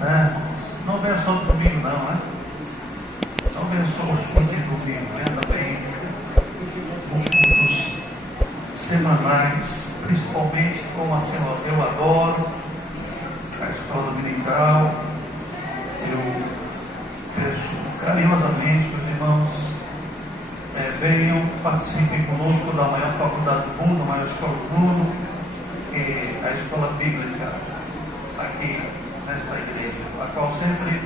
né? Não venha só no domingo, não, né? Não venha só os cultos de domingo, venha também os cultos semanais, principalmente como assim, eu adoro a escola dominical. Eu peço carinhosamente que os irmãos venham, participem conosco da maior faculdade do mundo, a maior escola do mundo, que é a escola bíblica aqui nesta igreja, a qual sempre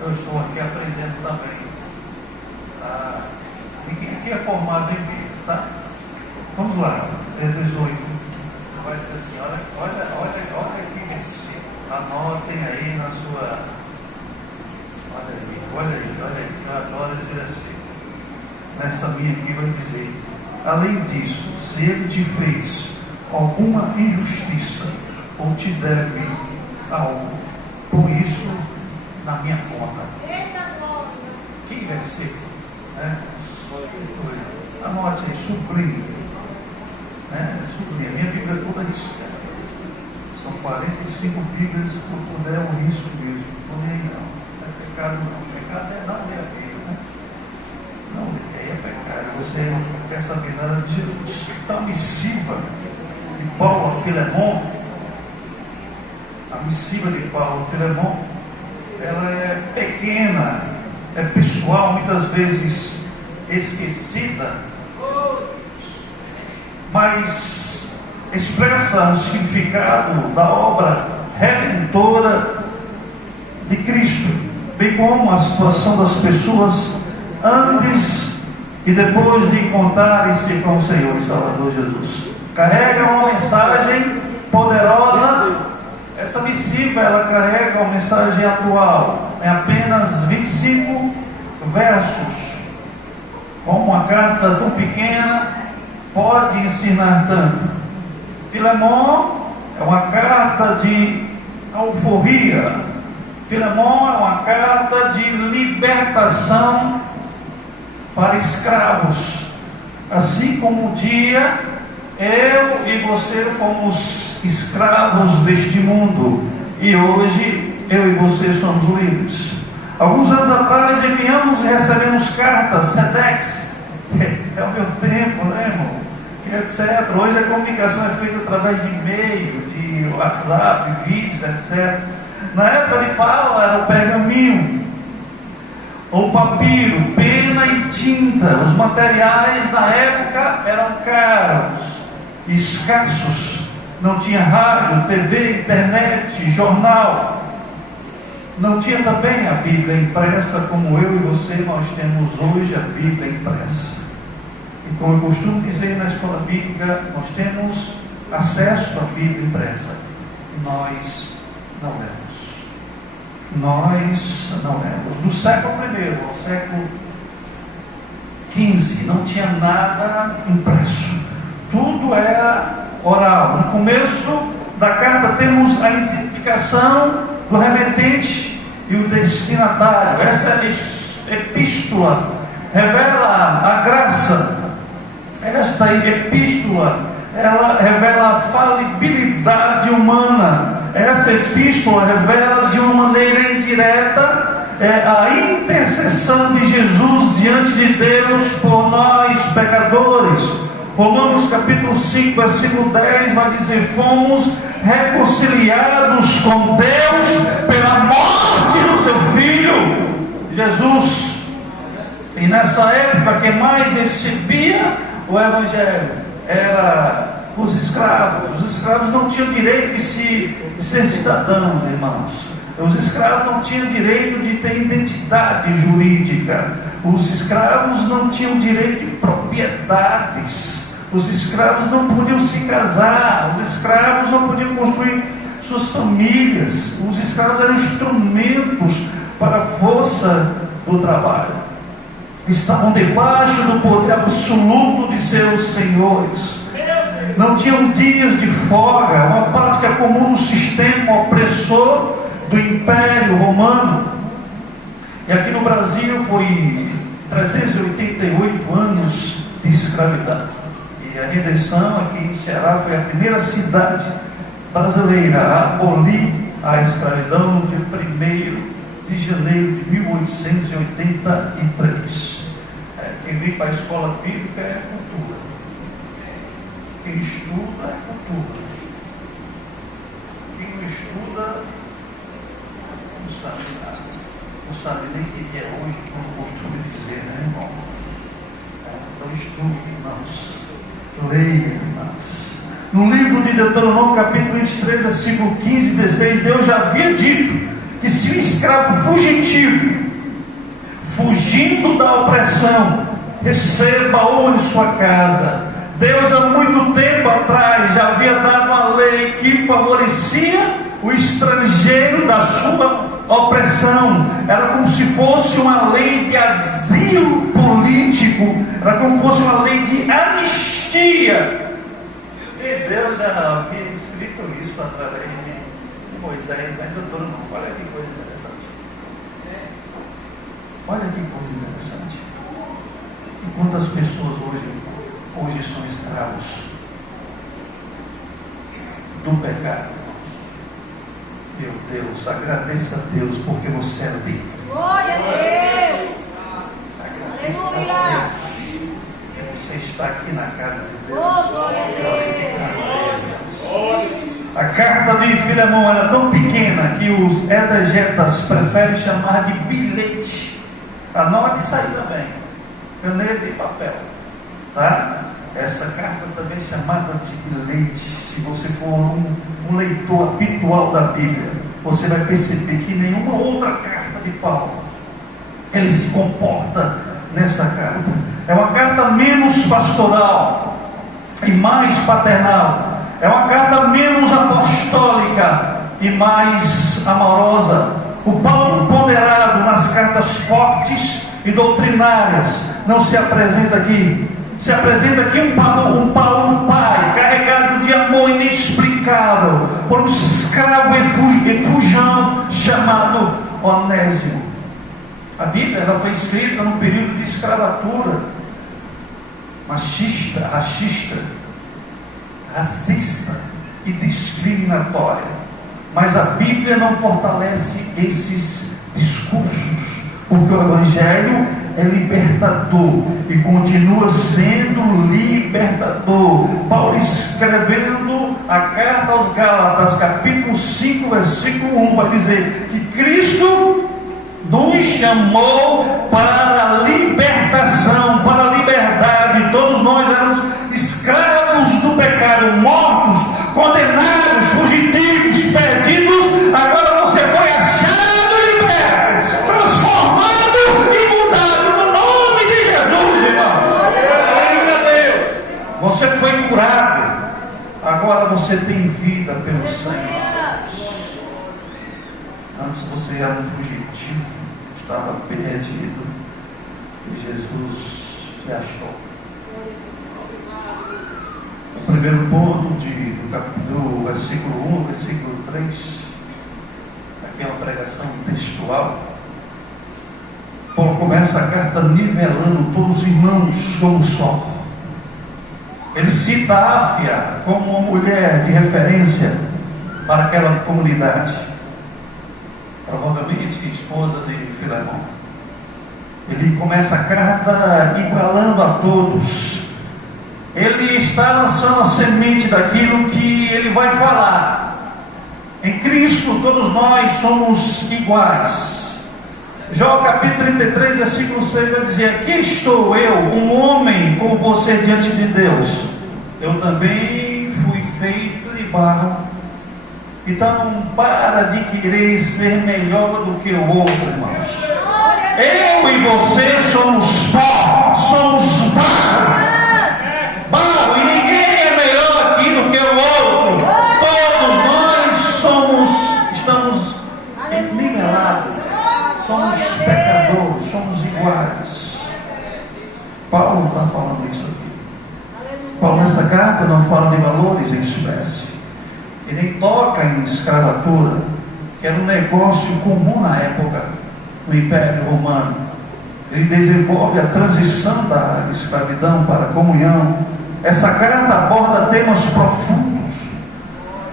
eu estou aqui aprendendo também. Ninguém aqui é formado em Bíblia, tá? Vamos lá, 18. Vai dizer assim, olha que versículo. Anotem aí na sua. Olha aí, eu adoro esse versículo. Nessa minha aqui vai dizer: além disso, se ele te fez alguma injustiça ou te deve algo, põe isso na minha conta. Que versículo, né? Anote aí, sublinhe, né? Sublinhe. A minha Bíblia é toda riscada. São 45 Bíblias, por puder, um risco mesmo. Não é não. Não é pecado não. Pecado é não ler a Bíblia, né? Não ler é pecado. Você não quer saber nada de Jesus. Então, a missiva de Paulo a Filemon, ela é pequena, é pessoal, muitas vezes esquecida, mas expressa o significado da obra redentora de Cristo, bem como a situação das pessoas antes e depois de encontrarem-se com o Senhor e Salvador Jesus. Carrega uma mensagem poderosa. Essa missiva, ela carrega uma mensagem atual. É apenas 25 versos. Como uma carta tão pequena pode ensinar tanto. Filemon é uma carta de alforria. Filemon é uma carta de libertação para escravos. Assim como um dia eu e você fomos escravos deste mundo, e hoje eu e você somos livres. Alguns anos atrás enviamos e recebemos cartas, SEDEX, é o meu tempo, né, irmão? Etc. Hoje a comunicação é feita através de e-mail, de WhatsApp, vídeos, etc. Na época de Paulo era o pergaminho, o papiro, pena e tinta. Os materiais na época eram caros, escassos. Não tinha rádio, TV, internet, jornal. Não tinha também a Bíblia impressa como eu e você nós temos hoje a Bíblia impressa. E como eu costumo dizer na escola bíblica, nós temos acesso à Bíblia impressa. Nós não lemos. Nós não lemos. Do século I ao século XV não tinha nada impresso. Tudo era oral. No começo da carta temos a identificação do remetente e o destinatário. Essa epístola revela a graça. Esta epístola, ela revela a falibilidade humana. Essa epístola revela de uma maneira indireta a intercessão de Jesus diante de Deus por nós pecadores. Romanos capítulo 5, versículo 10 vai dizer: fomos reconciliados com Deus pela morte do seu Filho Jesus. E nessa época quem mais recebia o Evangelho era os escravos. Os escravos não tinham direito de ser cidadãos, irmãos. Os escravos não tinham direito de ter identidade jurídica. Os escravos não tinham direito de propriedades. Os escravos não podiam se casar. Os escravos não podiam construir suas famílias. Os escravos eram instrumentos para a força do trabalho. Estavam debaixo do poder absoluto de seus senhores. Não tinham dias de folga, uma prática comum no sistema opressor do Império Romano. E aqui no Brasil foi 388 anos de escravidão. E a redenção aqui em Ceará foi a primeira cidade brasileira a abolir à escravidão de 1º de janeiro de 1883. Quem vem para a escola bíblica é cultura. Quem estuda é cultura. Quem não estuda não sabe nada. Não sabe nem o que é hoje, como costumo dizer, né, irmão? Então estude, irmãos. Leia, irmãos. No livro de Deuteronômio, capítulo 23, versículo 15 e 16, Deus já havia dito que se o escravo fugitivo, fugindo da opressão, receba ouro em sua casa. Deus há muito tempo atrás já havia dado uma lei que favorecia o estrangeiro da sua opressão. Era como se fosse uma lei de asilo político, era como se fosse uma lei de anistia. E Deus já havia escrito isso através de Moisés, ainda todo mundo. Olha que coisa interessante. Olha que coisa interessante. E quantas pessoas hoje são escravos do pecado. Meu Deus, agradeça a Deus porque você é livre. Glória a Deus! Agradeça a Deus. Você está aqui na casa de Deus. Oh, glória a Deus! A carta de Filemão era tão pequena que os exegetas preferem chamar de bilhete. Anote isso aí também. Caneta e papel. Tá? Essa carta também é chamada de bilhete. Se você for um leitor habitual da Bíblia, você vai perceber que nenhuma outra carta de Paulo ele se comporta nessa carta. É uma carta menos pastoral e mais paternal. É uma carta menos apostólica e mais amorosa. O Paulo ponderado nas cartas fortes e doutrinárias não se apresenta aqui. Se apresenta aqui um Paulo pai, carregado de amor inexplicável por um escravo efujão chamado Onésimo. A Bíblia ela foi escrita num período de escravatura machista, racista e discriminatória. Mas a Bíblia não fortalece esses discursos, porque o Evangelho é libertador e continua sendo libertador. Paulo escrevendo a carta aos Gálatas, capítulo 5, versículo 1, vai dizer que Cristo nos chamou para a libertação, para a liberdade. Todos nós éramos escravos do pecado, mortos, condenados, fugitivos, perdidos. Agora você foi achado e liberto, transformado e mudado no nome de Jesus, irmão. Glória a Deus. Você foi curado, agora você tem vida pelo sangue. Antes você era um fugitivo, estava perdido e Jesus te achou. O primeiro ponto do versículo 1, versículo 3, aqui é uma pregação textual. Paulo começa a carta nivelando todos os irmãos como só. Ele cita Áfia como uma mulher de referência para aquela comunidade, provavelmente esposa de Filemão. Ele começa a carta igualando a todos. Ele está lançando a semente daquilo que ele vai falar. Em Cristo todos nós somos iguais. Jó capítulo 33, versículo 6 vai dizer: aqui estou eu, um homem como você diante de Deus. Eu também fui feito de barro. Então para de querer ser melhor do que o outro, irmãos. Eu e você somos pó, somos barro. Barro, e ninguém é melhor aqui do que o outro. Todos nós estamos nivelados. Somos pecadores, somos iguais. Paulo está falando isso aqui. Paulo nessa carta não fala de valores em espécie. Ele nem toca em escravatura, que era um negócio comum na época no Império Romano. Ele desenvolve a transição da escravidão para a comunhão. Essa carta aborda temas profundos,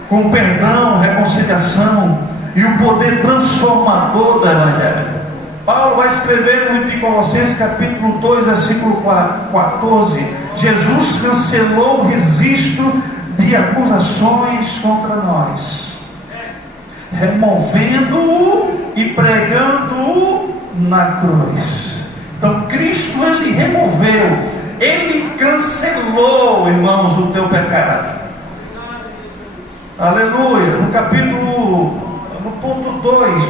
como perdão, reconciliação, e o poder transformador do Evangelho. Paulo vai escrever em Colossenses capítulo 2, versículo 14: Jesus cancelou o registro de acusações contra nós, removendo-o e pregando-o na cruz. Então Cristo, ele removeu, ele cancelou, irmãos, o teu pecado. Aleluia. No ponto 2,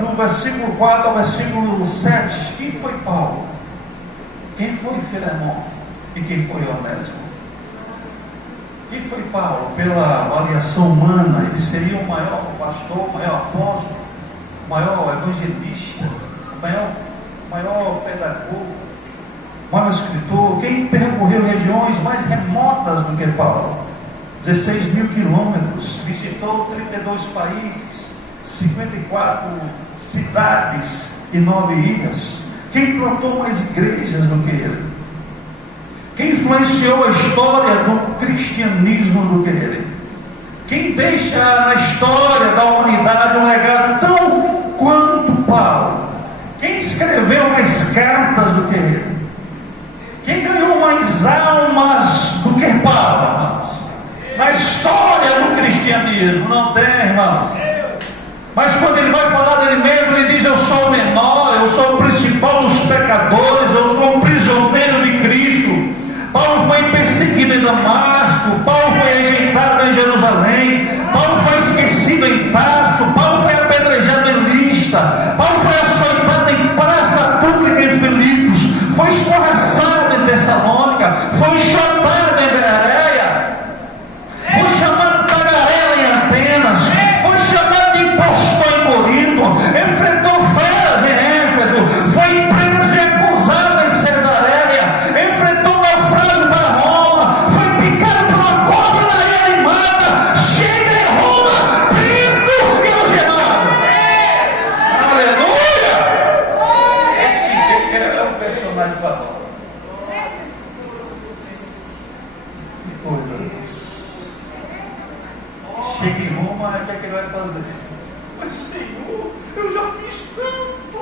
no versículo 4 ao versículo 7, quem foi Paulo? Quem foi Filemão? E quem foi Onésimo? Quem foi Paulo? Pela avaliação humana, ele seria o maior pastor, o maior apóstolo, o maior evangelista, o maior pedagogo, o maior escritor. Quem percorreu regiões mais remotas do que Paulo? 16 mil quilômetros, visitou 32 países, 54 cidades e 9 ilhas. Quem plantou mais igrejas do que ele? Quem influenciou a história do cristianismo do que ele? Quem deixa na história da humanidade um legado tão quanto Paulo? Quem escreveu mais cartas do que ele? Quem ganhou mais almas do que Paulo, irmãos? Na história do cristianismo, não tem, irmãos. Mas quando ele vai falar dele mesmo, ele diz: eu sou o menor, eu sou o principal dos pecadores, eu sou um prisioneiro de Cristo. Paulo foi perseguido em Damasco, Paulo foi rejeitado em Jerusalém, Paulo foi esquecido em Tarso, Paulo foi apedrejado em Lista, Paulo foi açoitado em praça pública em Filipos, foi escorraçado em Tessalônica, foi chutado em Bereia, foi chamado de tagarela em Atenas, foi chamado de impostor em Corinto, enfrentou feras em Éfeso, foi preso e acusado em Cesareia, enfrentou naufrágio para Roma, foi picado por uma cobra na ilha animada, chega em Roma, preso e algemado. Aleluia! Esse que é o personagem famoso. Que coisa, Deus. Chega em Roma, o que é que ele vai fazer? Mas Senhor, eu já fiz tanto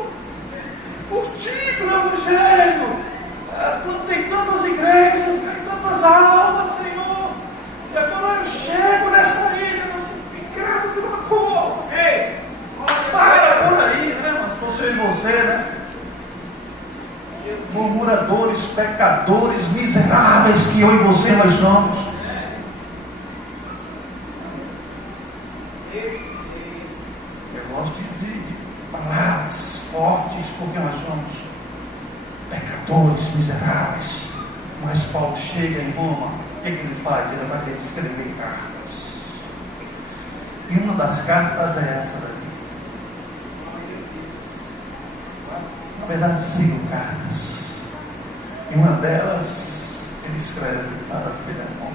por ti, pelo Evangelho. Tem tantas igrejas, tem tantas almas, Senhor. E agora eu chego nessa ilha, eu sou picado de uma cobra. Ei, para por aí, né? Mas você e você, né? Murmuradores, pecadores, miseráveis que eu e você nós somos. Eu gosto de palavras fortes, porque nós somos pecadores, miseráveis. Mas Paulo chega em Roma, o que ele faz? Ele vai escrever cartas. E uma das cartas é essa daqui. Na verdade, 5 cartas. E uma delas ele escreve para Filemão.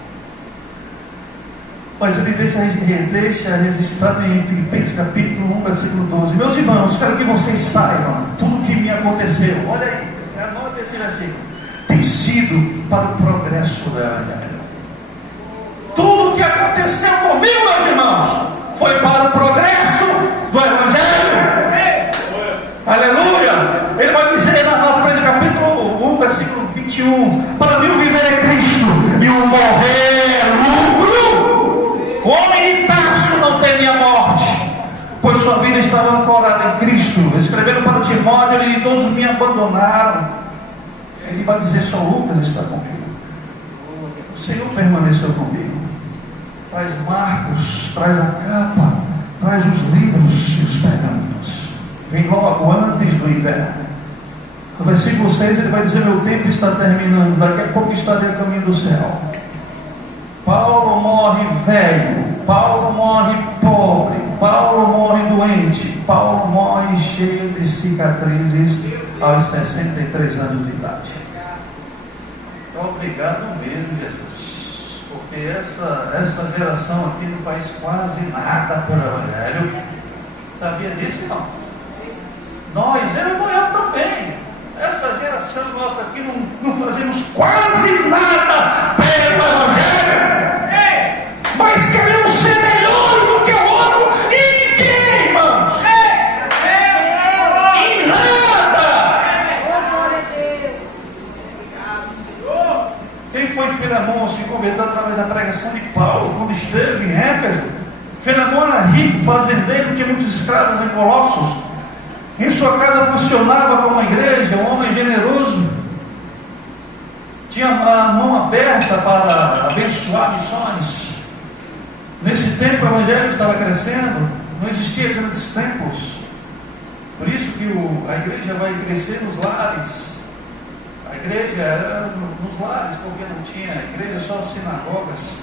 Mas ele deixa registrado em Filipenses capítulo 1, versículo 12. Meus irmãos, quero que vocês saibam tudo que me aconteceu. Olha aí, anote esse versículo. Tem sido para o progresso do Evangelho. Tudo que aconteceu comigo, meus irmãos, foi para o progresso do Evangelho. Aleluia! Ele vai dizer na frente, capítulo 1, versículo 21. Para mim o viver é Cristo e o morrer é lucro. O homem de Tarso não teme a morte, pois sua vida estava ancorada em Cristo. Escrevendo para Timóteo, ele: todos me abandonaram. Ele vai dizer: só Lucas está comigo. O Senhor permaneceu comigo. Traz Marcos, traz a capa, traz os livros e os pergaminhos. Vem logo antes do inverno. No versículo 6 ele vai dizer: meu tempo está terminando, daqui a pouco estarei a caminho do céu. Paulo morre velho, Paulo morre pobre, Paulo morre doente, Paulo morre cheio de cicatrizes aos 63 anos de idade. Obrigado mesmo, Jesus, porque essa geração aqui não faz quase nada pelo Evangelho. Sabia disso? Não. Nós, eu também. Essa geração nossa aqui não fazemos quase nada pelo Evangelho. Mas queremos ser melhores do que o outro. E quem, irmão? converteu através da pregação de Paulo, quando esteve em Éfeso. Filemão era rico, fazendeiro, tinha muitos escravos em Colossos. Em sua casa funcionava como uma igreja, um homem generoso. Tinha a mão aberta para abençoar missões. Nesse tempo o evangelho estava crescendo, não existia grandes templos. Por isso que a igreja vai crescer nos lares. A igreja era nos lares, porque não tinha igreja, só sinagogas.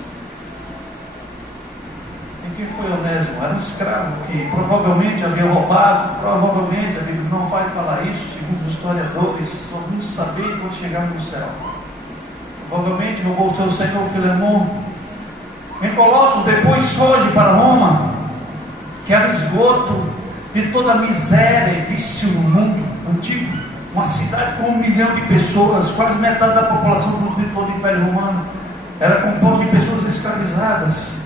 E quem foi Onésimo? Era um escravo que provavelmente havia roubado, provavelmente, a Bíblia não vai falar isso, segundo os historiadores, só vamos saber quando chegarmos no céu. Provavelmente roubou seu senhor Filemão. Em Colossos, depois foge para Roma, que era o esgoto de toda a miséria e vício no mundo antigo. Uma cidade com 1 milhão de pessoas, quase metade da população do todo o Império Romano era composta de pessoas escravizadas.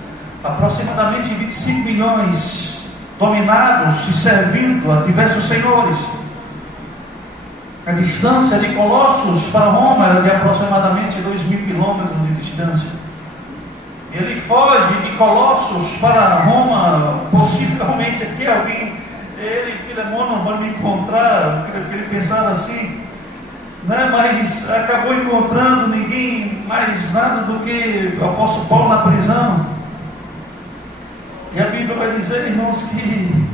Aproximadamente 25 milhões dominados e servindo a diversos senhores. A distância de Colossos para Roma era de aproximadamente 2.000 quilômetros de distância. Ele foge de Colossos para Roma, possivelmente aqui alguém, ele e Filemão não vão me encontrar, porque ele pensava assim, né? Mas acabou encontrando ninguém mais nada do que o apóstolo Paulo na prisão. E a Bíblia vai dizer, irmãos, que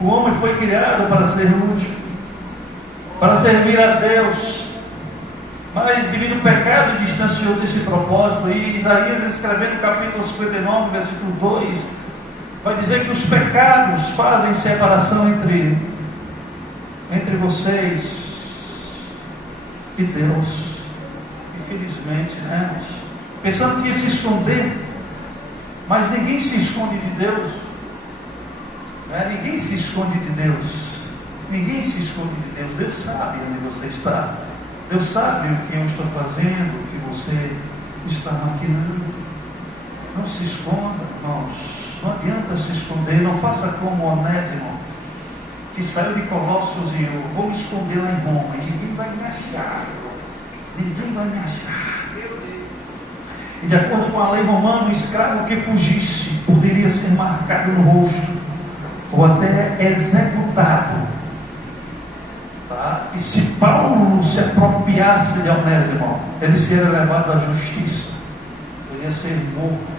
o homem foi criado para ser útil, para servir a Deus, mas devido ao pecado distanciou desse propósito. E Isaías, escrevendo no capítulo 59, versículo 2, vai dizer que os pecados fazem separação entre vocês e Deus. Infelizmente, né? Pensando que ia se esconder, mas ninguém se esconde de Deus, né? Ninguém se esconde de Deus. Ninguém se esconde de Deus. Deus sabe onde você está. Deus sabe o que eu estou fazendo, o que você está maquinando. Não se esconda, irmãos. Não adianta se esconder. Não faça como Onésimo, que saiu de Colossos e eu vou me esconder lá em Roma e ninguém vai me achar. Ninguém vai me achar. E de acordo com a lei romana, o escravo que fugisse poderia ser marcado no rosto ou até executado. Tá? E se Paulo se apropriasse de Onésimo, ele seria levado à justiça, ele ia ser morto.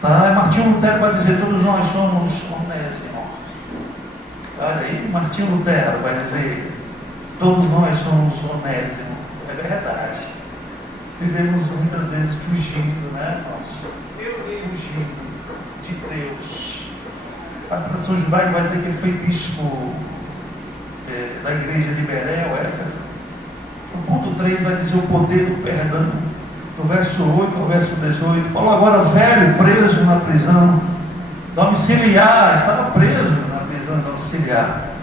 Tá? Martinho Lutero vai dizer: todos nós somos Onésimo. Olha aí, Martinho Lutero vai dizer: todos nós somos Onésimo. É verdade. Vivemos muitas vezes fugindo, né? Fugindo de Deus. A tradição judaica vai dizer que ele foi bispo da igreja de Beréu, Éfeso. No ponto 3 vai dizer o poder do perdão. No verso 8 ao verso 18, Paulo, agora velho, preso na prisão domiciliar, estava preso na prisão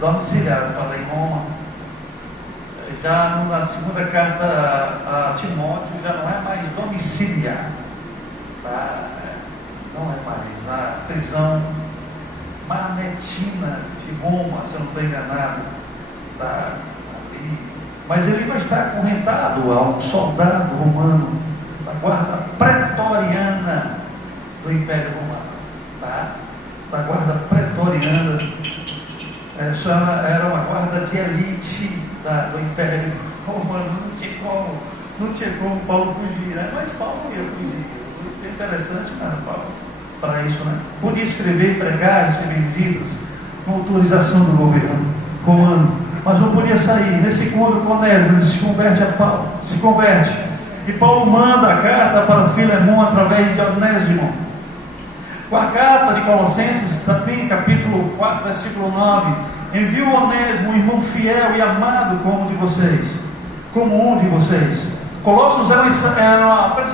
domiciliar, eu falei em Roma. Já na segunda carta a Timóteo, já não é mais domiciliar, tá? Não é mais a prisão manetina de Roma, se eu não estou enganado, tá? Mas ele vai estar acorrentado a um soldado romano da guarda pretoriana do Império Romano, tá? Da guarda pretoriana. Essa era uma guarda de elite do Império Romano. Não tinha como Paulo fugir, né? Mas Paulo ia fugir. É interessante, né, Paulo, para isso, né? Podia escrever, pregar, receber visitas com autorização do governo romano, mas não podia sair. Nesse encontro com Onésimo, ele se converte a Paulo, se converte. E Paulo manda a carta para Filemão através de Onésimo. Com a carta de Colossenses, também, capítulo 4, versículo 9, envio Onésimo, um irmão fiel e amado como um de vocês. Colossos preste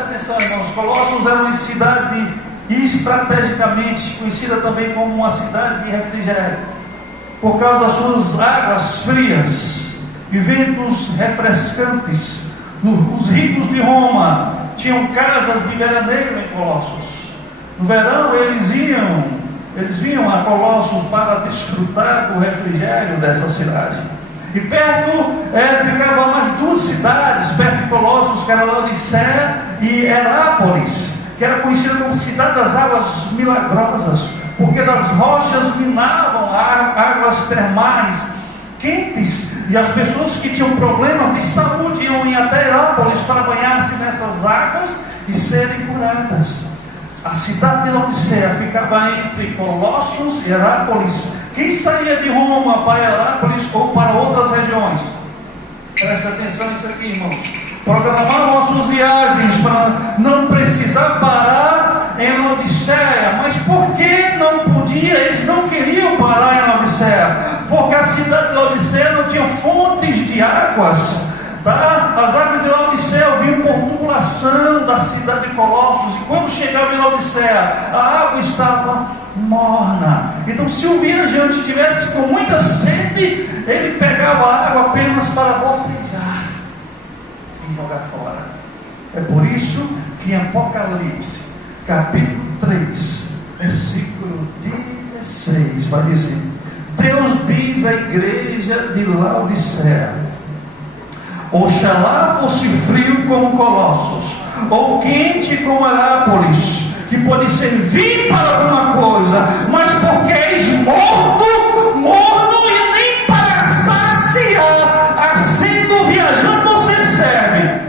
atenção, irmãos, Colossos era uma cidade estrategicamente conhecida também como uma cidade de refrigério, por causa das suas águas frias e ventos refrescantes. Os ricos de Roma tinham casas de veraneio em Colossos. No verão eles vinham a Colossos para desfrutar do refrigério dessa cidade. E perto ficavam mais duas cidades, perto de Colossos, que era Laodiceia e Herápolis, que era conhecida como cidade das águas milagrosas, porque das rochas minavam águas termais quentes, e as pessoas que tinham problemas de saúde iam até Herápolis para banhar-se nessas águas e serem curadas. A cidade de Laodiceia ficava entre Colossos e Herápolis. Quem saía de Roma para Herápolis ou para outras regiões, presta atenção nisso aqui, irmãos, programavam as suas viagens para não precisar parar em Laodiceia. Mas por que não podia? Eles não queriam parar em Laodiceia, porque a cidade de Laodiceia não tinha fontes de águas. As águas de Laodiceia vinham por tubulação da cidade de Colossos, e quando chegava em Laodiceia, a água estava morna. Então, se o viajante estivesse com muita sede, ele pegava a água apenas para bocejar e jogar fora. É por isso que em Apocalipse, capítulo 3, versículo 16, vai dizer: Deus diz à igreja de Laodiceia: oxalá fosse frio como Colossos, ou quente como Herápolis, que pode servir para alguma coisa, mas porque és morno e nem para saciar, assendo viajando você serve.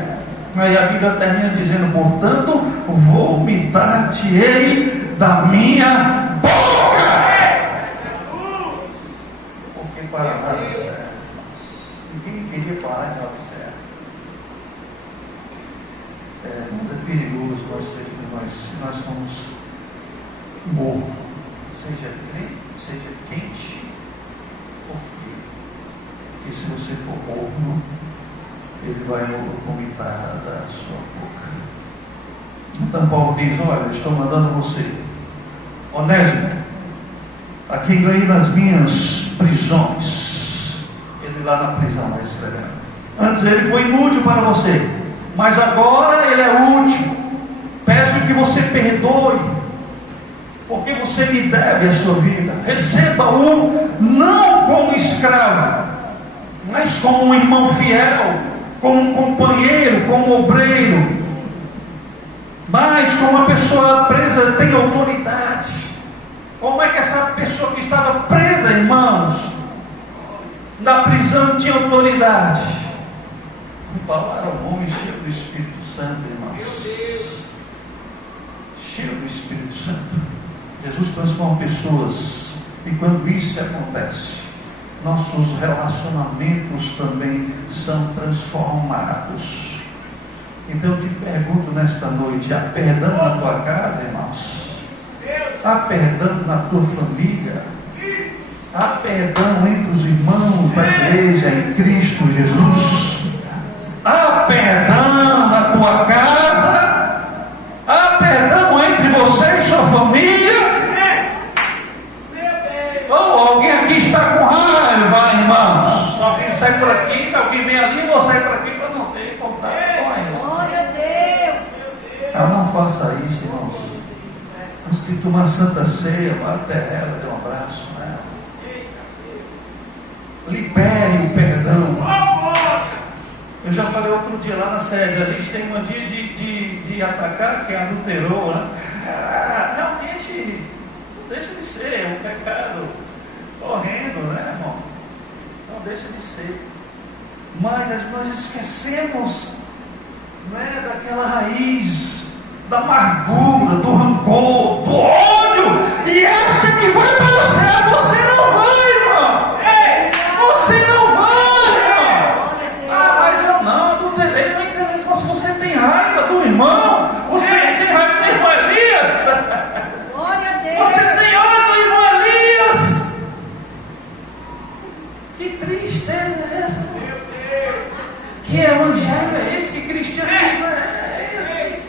Aí a Bíblia termina dizendo: portanto, vomitar-te-ei da minha boca. Porque para nada serve. Ninguém queria parar em Laodiceia. É perigoso se nós somos mornos, seja quente ou frio. E se você for morno, ele vai vomitar da sua boca. Então Paulo diz: olha, estou mandando você, Onésimo, a quem ganhei nas minhas prisões. Ele lá na prisão vai escrevendo. Antes ele foi inútil para você, mas agora ele é útil. Peço que você perdoe, porque você me deve a sua vida. Receba-o não como escravo, mas como um irmão fiel, como um companheiro, como um obreiro, mas como uma pessoa presa tem autoridade. Como é que essa pessoa que estava presa, irmãos, na prisão tinha autoridade? Paulo era um homem cheio do Espírito Santo, irmãos. Cheio do Espírito Santo. Jesus transforma pessoas, e quando isso acontece, nossos relacionamentos também são transformados. Então eu te pergunto nesta noite: há perdão na tua casa, irmãos? Há perdão na tua família? Há perdão entre os irmãos da igreja em Cristo Jesus? Há perdão na tua casa? Há perdão entre você e sua família? Ou alguém aqui está com raiva, irmãos? Alguém sai por aqui, alguém vem ali, vou sair por aqui para não ter contato com a irmã. Glória a Deus. Não faça isso, irmãos. Antes de tomar Santa Ceia, vá até ela, dê um abraço nela. Libere o perdão. Eu já falei outro dia lá na sede, a gente tem uma dia de atacar quem adulterou, né? Realmente não deixa de ser um pecado horrendo, né, irmão? Não deixa de ser. Mas nós esquecemos, né, daquela raiz da amargura, do rancor, do ódio, e essa que vai para o céu, você não vai, irmão. Você não vai, irmão. Mas eu não adulterei, não interessa. Mas se você tem raiva do irmão, você tem raiva do irmão Elias. Glória a Deus. Você tem ódio do irmão Elias. Que tristeza é essa? Que evangelho é esse? Que cristianismo é esse?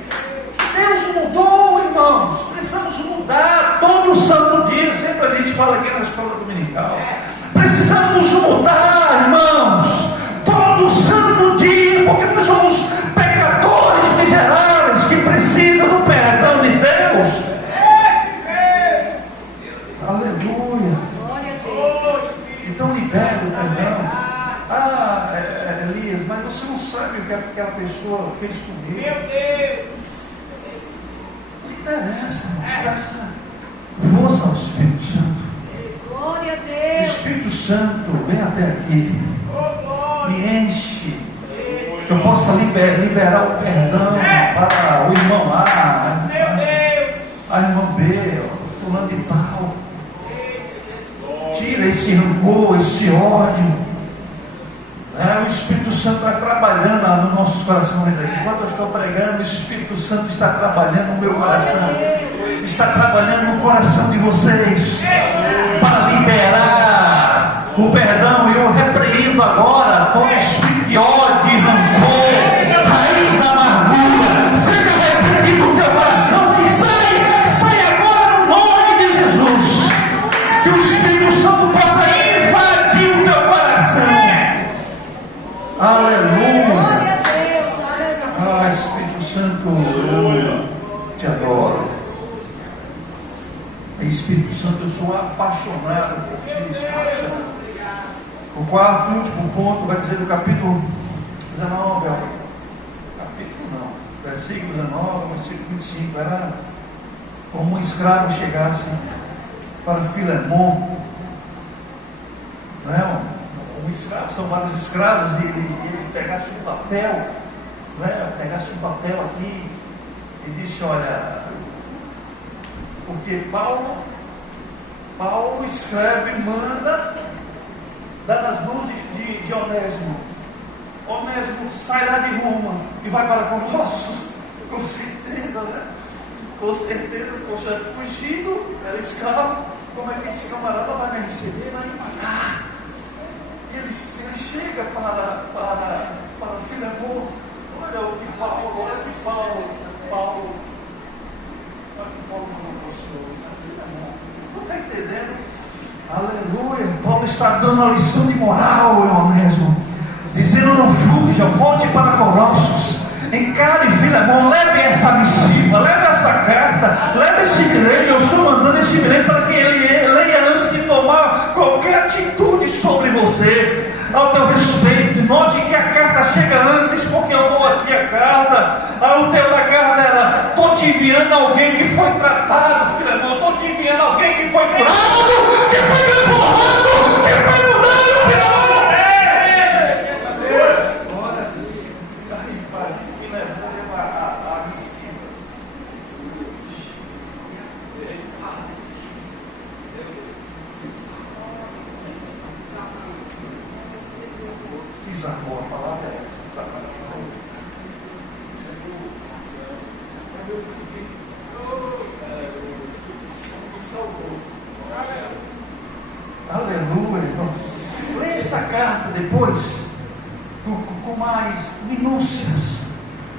Deus mudou, irmãos. Precisamos mudar todo santo dia. Sempre a gente fala aqui na escola dominical. Precisamos mudar, irmãos, todo santo dia, porque nós somos pecadores miseráveis que precisam do perdão de Deus. Aleluia. Glória a Deus. Então libere o perdão. Elias, mas você não sabe o que aquela pessoa fez comigo. Meu Deus! Não interessa, peça força ao Espírito Santo. Glória a Deus. Espírito Santo, vem até aqui, Oh, glória! me enche, que eu possa liberar o perdão para o irmão A, Meu Deus! a irmã B, o fulano de tal. Tira esse rancor, esse ódio. O Espírito Santo está trabalhando nos nossos corações aqui. Enquanto eu estou pregando, o Espírito Santo está trabalhando no meu coração. Está trabalhando no coração de vocês para liberar o perdão. E eu repreendo agora todo espírito de ódio, de rancor, raiz da amargura. Seja repreendido no teu coração e sai agora no nome de Jesus. Que o Espírito Santo possa invadir o teu coração. Aleluia. Glória a Deus. Aleluia. Espírito Santo, eu te adoro. Espírito Santo, eu sou apaixonado por ti. O quarto e último ponto vai dizer no capítulo 19, capítulo não, versículo 19, versículo 25, era como um escravo chegasse para Filemon, não é? Um escravo, são vários escravos, e ele pegasse um papel, pegasse um papel aqui e disse, olha, porque Paulo escreve e manda dar as mãos de Onésimo. Onésimo sai lá de Roma e vai para Colossos, com certeza, né? Com certeza, poxa, fugido, era escravo, como é que esse camarada vai me receber, vai me pagar? E ele chega para Filemon, olha o que Paulo não está entendendo? Aleluia. Paulo está dando uma lição de moral, Onésimo, dizendo: não fuja, volte para Colossos, encare Filemon, leve essa missiva, leve essa carta, leve esse bilhete. Eu estou mandando esse bilhete para que ele leia antes de tomar qualquer atitude sobre você, ao teu respeito. Note que a carta chega antes, porque eu dou aqui a carta. O teu da carta era: estou te enviando alguém que foi tratado, Filemon, estou te enviando alguém que foi curado, que foi transformado, que foi mudado, Filemon. Desarmou, a palavra é essa, desarmou. Aleluia. Leia essa carta depois com mais minúcias.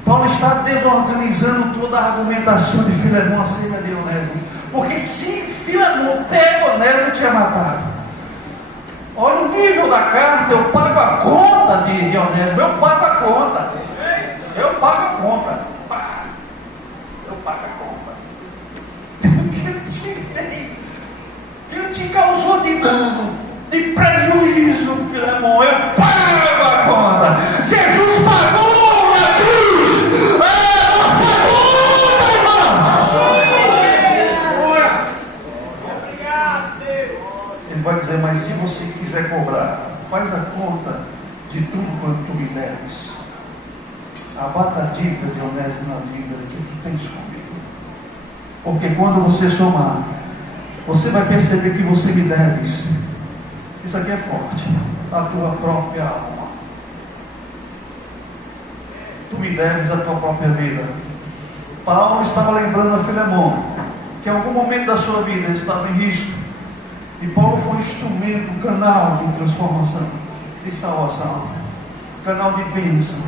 Paulo está desorganizando toda a argumentação de Filemon acerca de Onésimo, porque se Filemon pega Onésimo, tinha matado. Olha o nível da carta. Eu pago a conta de Onésimo, eu pago a conta, eu pago a conta, eu pago a conta. Ele te causou de dano, de prejuízo, Filemon, eu pago a conta. Jesus pagou na cruz a nossa conta, irmãos. Obrigado, Deus. Ele vai dizer: mas se você quiser cobrar, faz a conta de tudo quanto tu me deves. Abata a dívida de Onésimo na dívida que tu tens comigo. Porque quando você somar, você vai perceber que você me deves. Isso aqui é forte. A tua própria alma. Tu me deves a tua própria vida. Paulo estava lembrando a Filemon que em algum momento da sua vida ele estava em risco. E Paulo foi um instrumento, um canal de transformação, de salvação, um canal de bênção,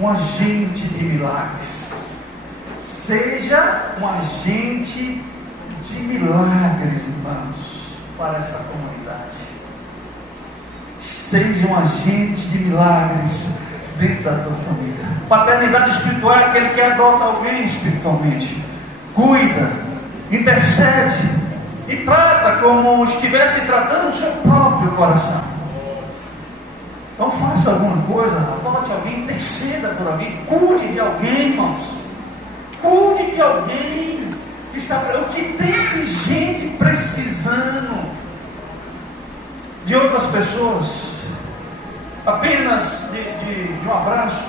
um agente de milagres. Seja um agente de milagres, irmãos, para essa comunidade. Seja um agente de milagres dentro da tua família. Paternidade espiritual é aquele que adota alguém espiritualmente, cuida, intercede e trata como estivesse tratando o seu próprio coração. Então alguma coisa, adote alguém, interceda por alguém, cuide de alguém, irmãos. Cuide de alguém que está para o que tem gente precisando de outras pessoas, apenas de um abraço.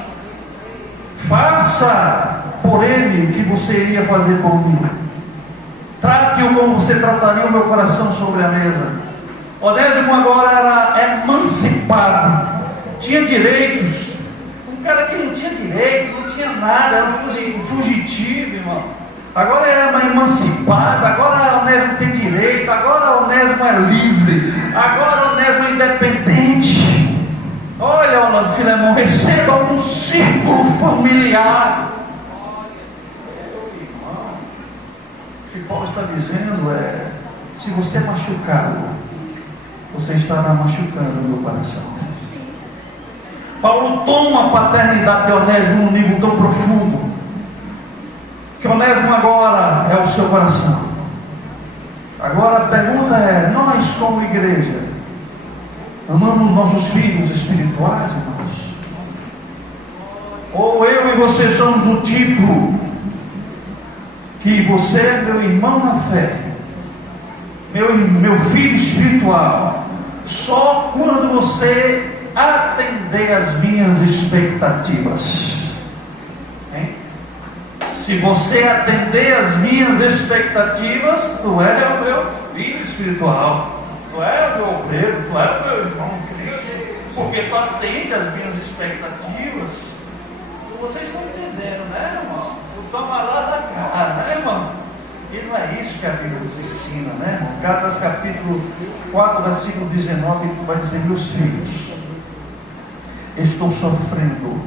Faça por ele o que você iria fazer por mim. Trate-o como você trataria o meu coração sobre a mesa. Onésimo agora era emancipado, tinha direitos. Um cara que não tinha direito, não tinha nada, era um fugitivo, irmão. Agora é emancipado, agora Onésimo tem direito, agora Onésimo é livre, agora Onésimo é independente. Olha, Filemão, receba um círculo familiar. O que Paulo está dizendo é: se você é machucado, você estará machucando o meu coração. Paulo toma a paternidade de Onésimo num nível tão profundo, que Onésimo agora é o seu coração. Agora a pergunta é: nós como igreja, amamos nossos filhos espirituais, irmãos? Ou eu e você somos do tipo que você é meu irmão na fé, meu filho espiritual, só quando você atender às minhas expectativas? Hein? Se você atender às minhas expectativas, tu é o meu filho espiritual, tu é o meu obreiro, tu é o meu irmão Cristo, porque tu atende às minhas expectativas. Vocês estão entendendo, né, irmão? O toma lá da cara, né, irmão? E não é isso que a Bíblia nos ensina, né, irmão? Gálatas capítulo 4, versículo 19, vai dizer: meus filhos, estou sofrendo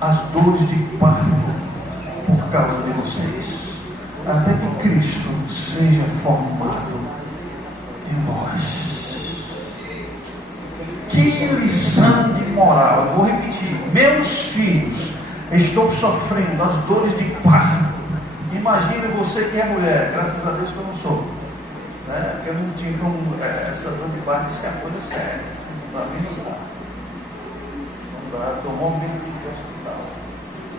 as dores de parto por causa de vocês, até que Cristo seja formado em vós. Que lição de moral! Eu vou repetir: meus filhos, estou sofrendo as dores de parto. Imagine você que é mulher, graças a Deus que eu não sou, né? Eu não tinha como essa dor de parto, isso é uma coisa séria. Não dá, não dá. Não dá, tomou um minuto de hospital.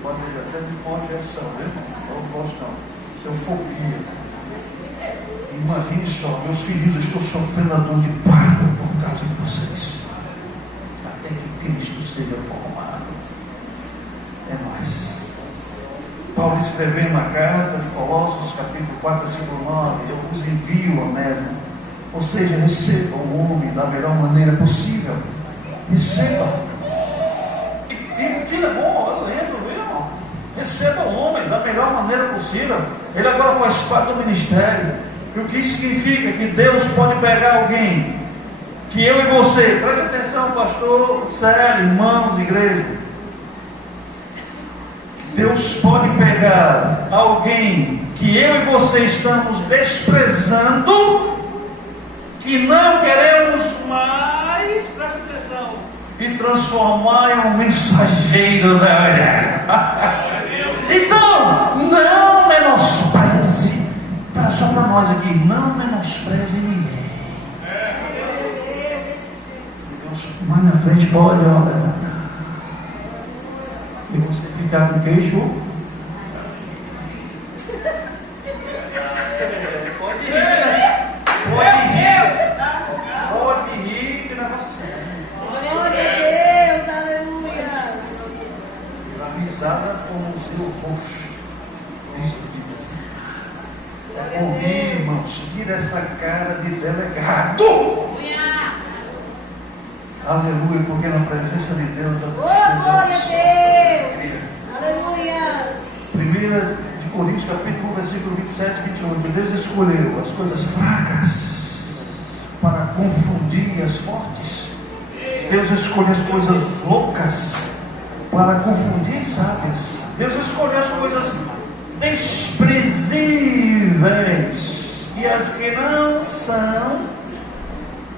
Pode até de uma injeção, viu? Não posso não. Isso é fobia. Imagine só, meus filhos, estou sofrendo a dor de parto por causa de vocês, até que Cristo seja formado. É mais. Paulo escreveu uma carta de Colossos, capítulo 4, versículo 9: eu vos envio, Onésimo. Ou seja, receba o homem da melhor maneira possível. Receba. E Filemão, eu lembro, viu, irmão? Receba o homem da melhor maneira possível. Ele agora faz parte do ministério. E o que isso significa? Que Deus pode pegar alguém, que eu e você, preste atenção, pastor Célio, irmãos, igreja. Deus pode pegar alguém que eu e você estamos desprezando, que não queremos mais, presta atenção, e transformar em um mensageiro da verdade. Então, não menospreze, só para nós aqui, não menospreze ninguém. Deus, mais na frente pode, olha. E você ficar com queixo. Pode rir, que negócio sério. Glória a Deus, aleluia. A risada como o seu rosto. Cristo de Deus. Ouvir, irmãos, tira essa cara de delegado. Aleluia, porque na presença de Deus Oh, glória a Deus. Aleluia. 1 Coríntios capítulo 1, versículo 27 e 28. Deus escolheu as coisas fracas para confundir as fortes. Deus escolheu as coisas loucas para confundir as sábias. Deus escolheu as coisas desprezíveis e as que não são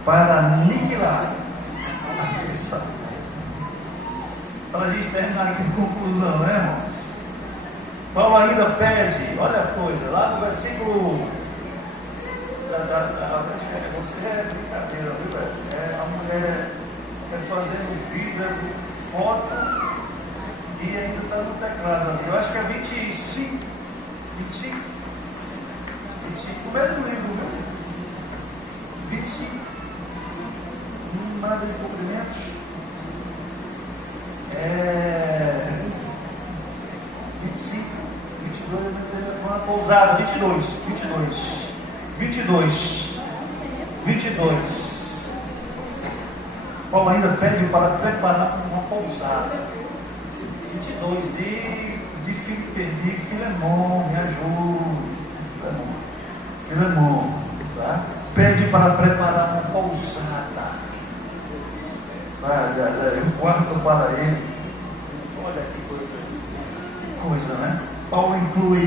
para aniquilar. Para a gente terminar aqui de conclusão, né, irmãos? Paulo ainda pede, olha a coisa, lá no versículo. Você é brincadeira, viu, velho? A mulher está fazendo vida foto e ainda está no teclado ali. Eu acho que é 25, o mesmo livro, né? 25, nada de cumprimentos. 25, 22, uma pousada, 22. Paulo ainda pede para preparar uma pousada. 22 de Filemon, me ajude. Filemon, tá? Pede para preparar uma pousada. Um quarto para ele. Olha que coisa, né? Paulo inclui.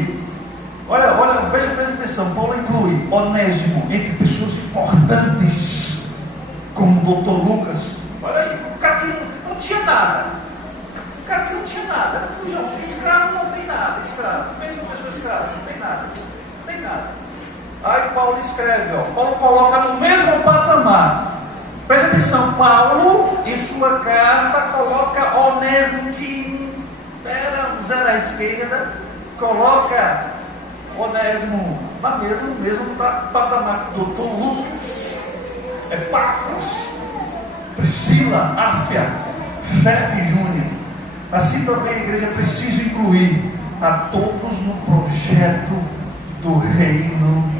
Olha, presta atenção. Paulo inclui Onésimo entre pessoas importantes, como o Dr. Lucas. Olha aí, o cara que não tinha nada. O cara que não tinha nada, era fujão. Escravo não tem nada. Escravo, fez uma pessoa escrava, não tem nada. Aí Paulo escreve, Paulo coloca no mesmo patamar. Presta atenção, Paulo, em sua carta, coloca Onésimo, que era um zero à esquerda, coloca Onésimo na mesmo patamar do Dr. Lucas, Epáfras, Priscila, Áfia, Febe Júnior. Assim também a igreja precisa incluir a todos no projeto do reino